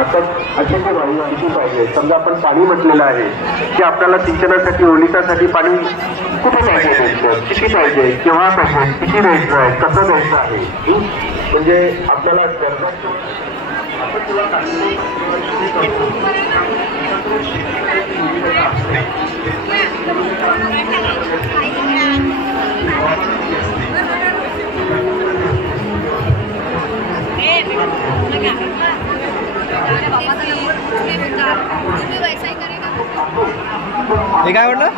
आता अशाची वाळी किती पाहिजे. समजा आपण पाणी म्हटलेलं आहे की आपल्याला सिंचनासाठी ओलितासाठी पाणी कुठे पाहिजे, द्यायचं किती पाहिजे, केव्हा पाहिजे, किती द्यायचं आहे, कसं द्यायचं आहे, म्हणजे आपल्याला आपण तुला हे काय म्हटलं.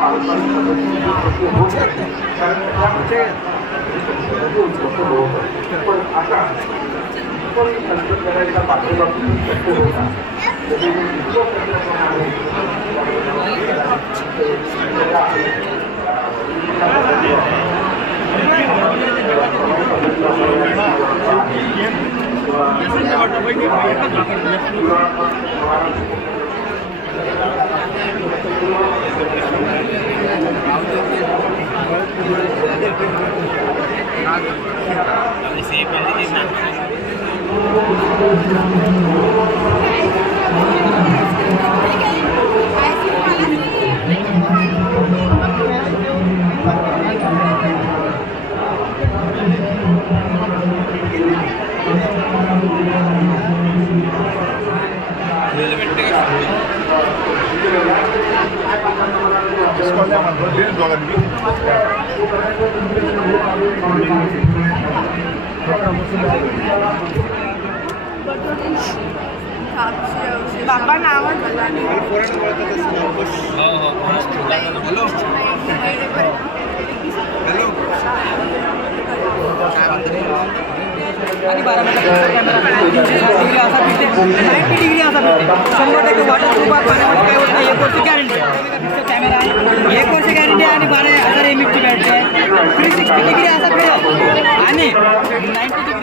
बाबा नाव आणि 12 डिग्री असा पिते 90 डिग्री असा पिते 100% वॉटरप्रूफ पाण्यामध्ये काही होत नाही. 1 वर्ष गॅरंटी कॅमेरा आहे, 1 वर्ष गॅरंटी आणि 12,000 mAh ची बॅटरी आहे. 360 डिग्री असा फिरेल आणि 90 डिग्री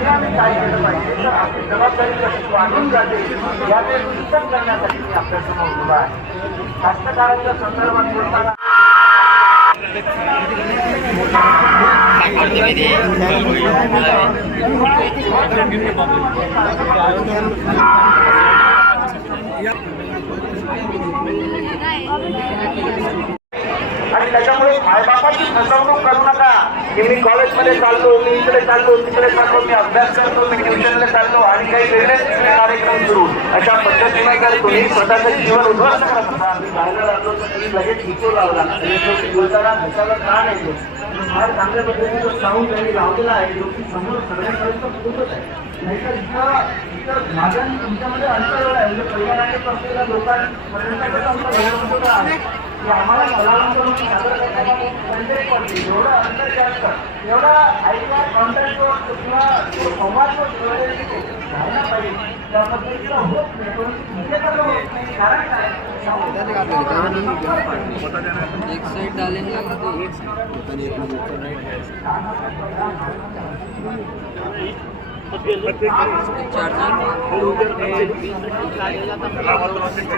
आपण काय केलं पाहिजे तर आपली जबाबदारी कशी वाढून जाते याचे सूचन करण्यासाठी मी आपल्यासमोर उभा आहे. कास्तकारांच्या संदर्भात बोलताना आणि त्याच्यामुळे मायबापाची फसवणूक करू नका की मी कॉलेजमध्ये चाललो, मी इकडे चाललो, तिकडे चाललो, मी अभ्यास करतो, मी ट्युशनला चाललो आणि काही वेगळेच कार्यक्रम सुरू. अशा पद्धतीने जर तुम्ही स्वतःचं जीवन उद्ध्वस्त करत असाल, जायला लागलो तर तुम्ही लगेच हिचो लावला बोलताना घशाला का नाही फार चांगल्या पद्धतीने साऊंड त्यांनी लावलेला आहे जो की समोर सगळ्यांपर्यंत पोहोचत आहे. नाहीतर इथं माझ्या तुमच्यामध्ये अंतर एवढं आहे म्हणजे परिवारात असलेल्या लोकांपर्यंत कसं आहे की आम्हाला कलावंत सादर करण्याला कंटेंट पडते एवढं अंतर जास्त एवढा ऐकला कॉन्टॅक्टवर किंवा संवादवर राहायला पाहिजे त्या पद्धतीचं होत नाही. परंतु इथे तर होत नाही कारण काय एक साइड डालेंगे चार्जर